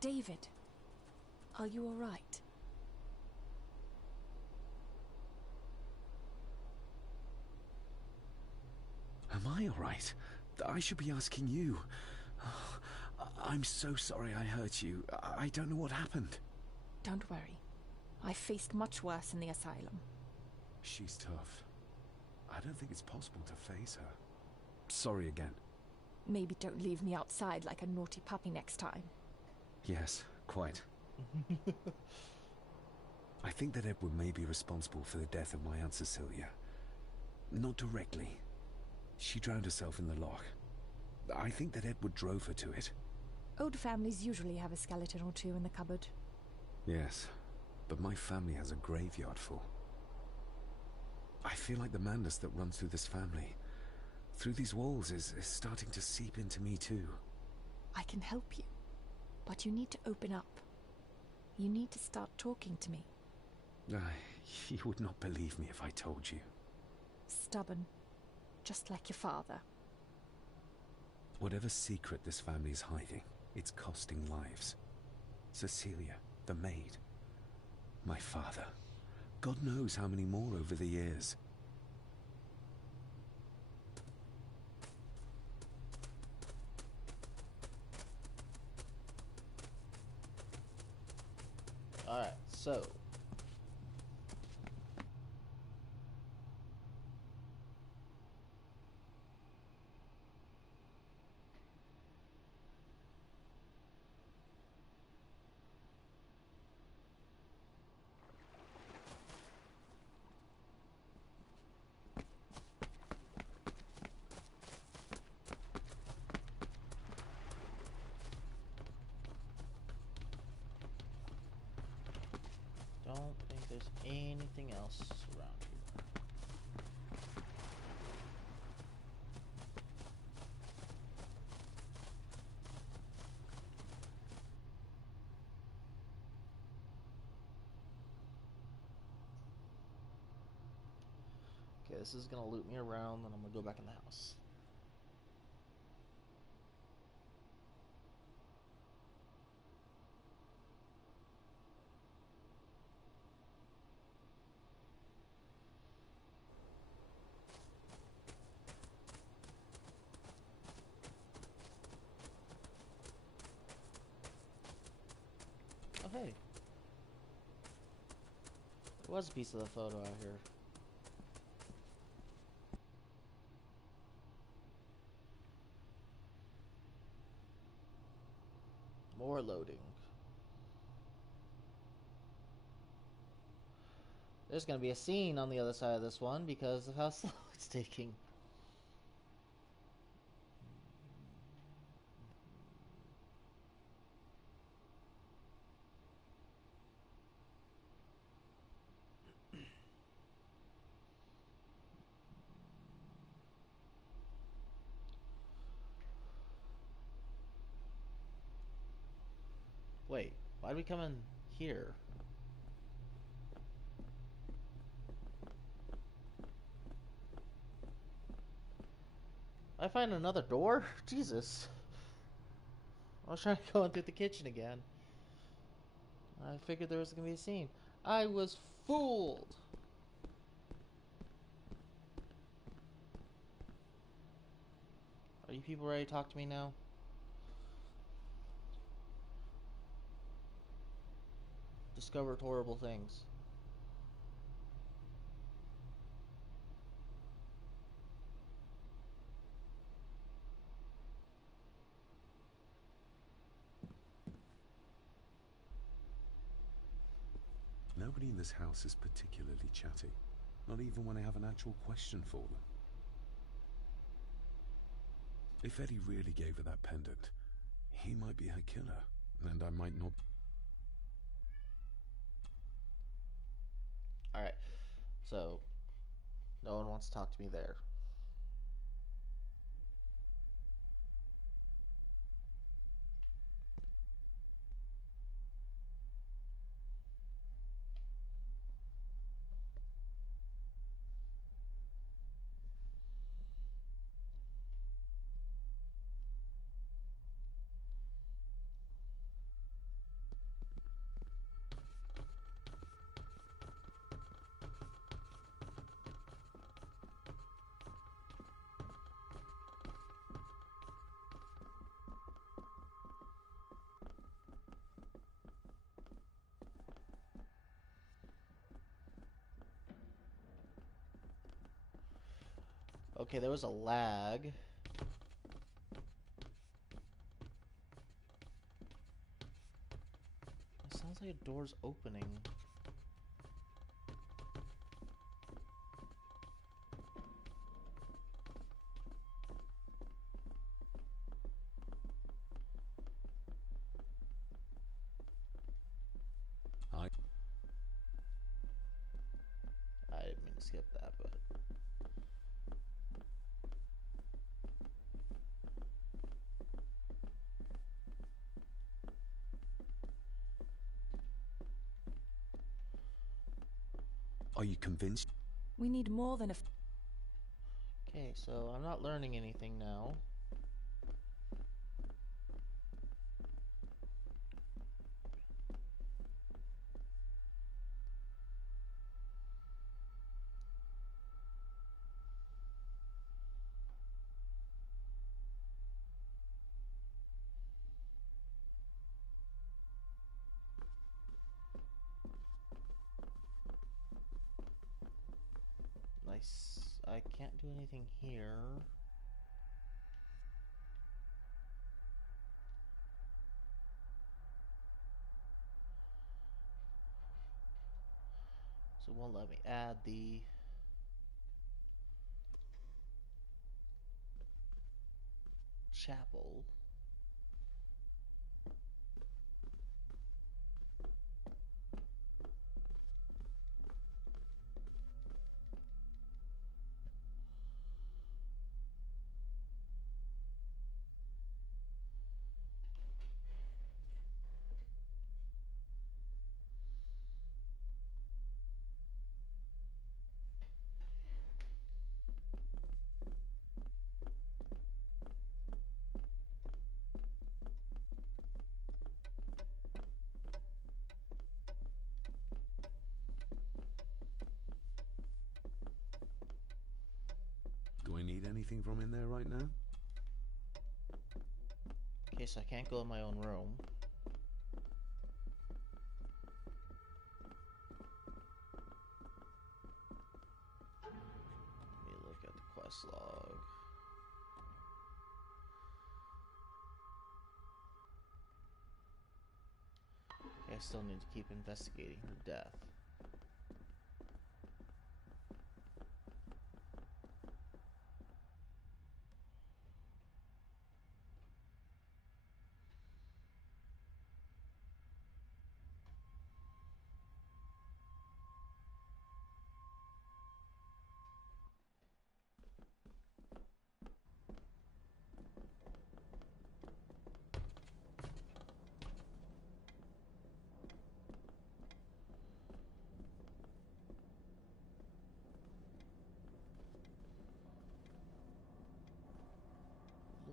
David, are you all right? Am I all right? I should be asking you. I'm so sorry I hurt you. I don't know what happened. Don't worry. I faced much worse in the asylum. She's tough. I don't think it's possible to face her. Sorry again. Maybe don't leave me outside like a naughty puppy next time. Yes, quite. I think that Edward may be responsible for the death of my Aunt Cecilia. Not directly. She drowned herself in the loch. I think that Edward drove her to it. Old families usually have a skeleton or two in the cupboard. Yes, but my family has a graveyard full. I feel like the madness that runs through this family, through these walls, is starting to seep into me too. I can help you, but you need to open up. You need to start talking to me. You would not believe me if I told you. Stubborn, just like your father. Whatever secret this family is hiding, it's costing lives. Cecilia, the maid. My father. God knows how many more over the years. Alright, so... Don't think there's anything else around here. Okay, this is gonna loop me around, then I'm gonna go back in the house. Oh, hey. was a piece of the photo out here. More loading. There's going to be a scene on the other side of this one because of how slow it's taking. Wait, why'd we come in here? I find another door? Jesus. I was trying to go in through the kitchen again. I figured there was going to be a scene. I was fooled! Are you people ready to talk to me now? Discovered horrible things. Nobody in this house is particularly chatty. Not even when I have an actual question for them. If Eddie really gave her that pendant, he might be her killer, and I might not... Alright, so no one wants to talk to me there. Okay, there was a lag. It sounds like a door's opening. I didn't mean to skip that, but... Are you convinced? We need more than a... Okay, so I'm not learning anything now. I can't do anything here. So it won't let me add the chapel. Do I need anything from in there right now? Okay, so I can't go in my own room. quest log. I still need to keep investigating her death.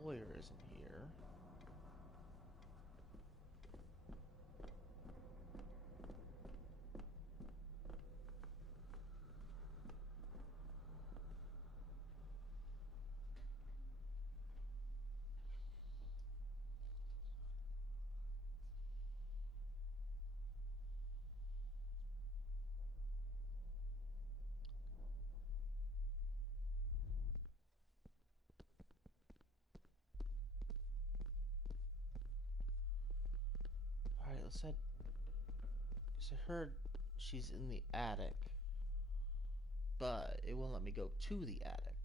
Lawyer isn't here. Alright, let's head. So I heard she's in the attic, but it won't let me go to the attic.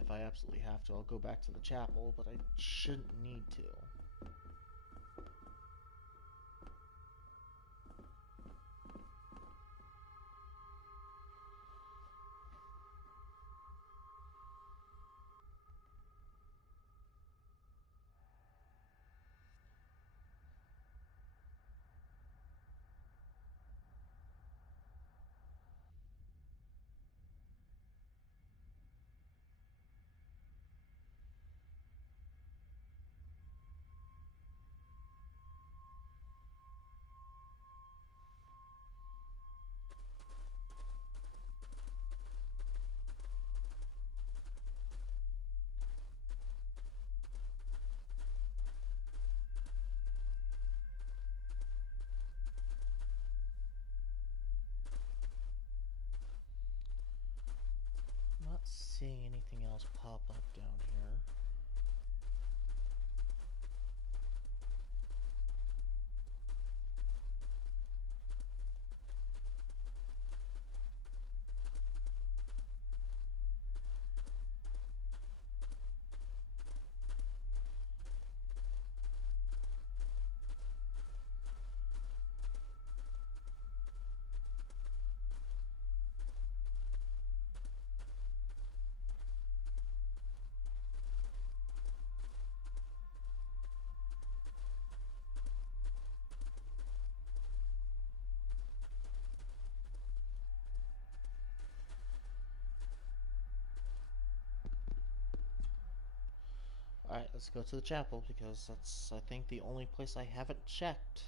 If I absolutely have to, I'll go back to the chapel, but I shouldn't need to. Not seeing anything else pop up down here. Alright, let's go to the chapel because that's, I think, the only place I haven't checked.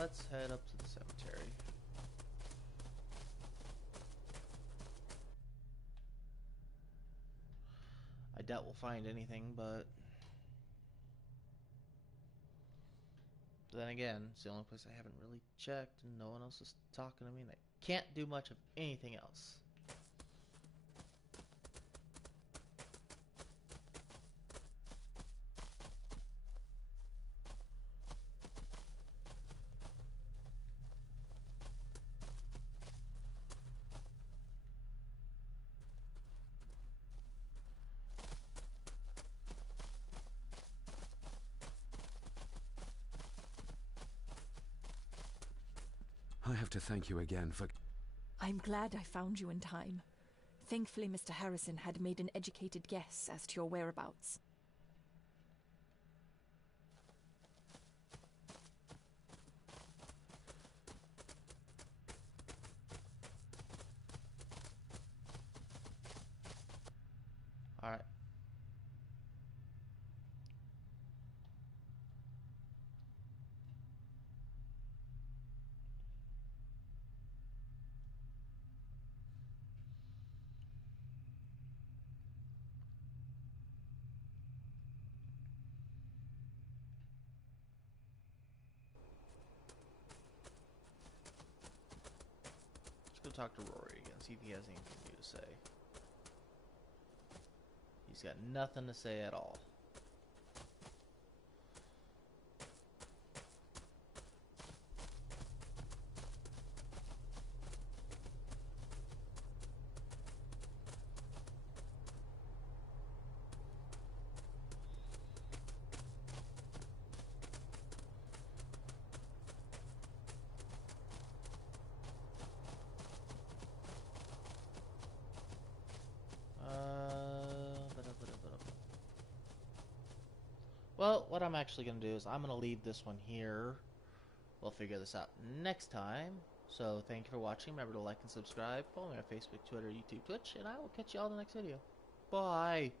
let's head up to the cemetery. I doubt we'll find anything, but then again, it's the only place I haven't really checked, and no one else is talking to me, and I can't do much of anything else. I have to thank you again for... I'm glad I found you in time. Thankfully, Mr. Harrison had made an educated guess as to your whereabouts. Alright. Let's go talk to Rory again, see if he has anything new to say. He's got nothing to say at all. Well, what I'm actually going to do is I'm going to leave this one here. We'll figure this out next time. So thank you for watching. Remember to like and subscribe. Follow me on Facebook, Twitter, YouTube, Twitch, and I will catch you all in the next video. Bye.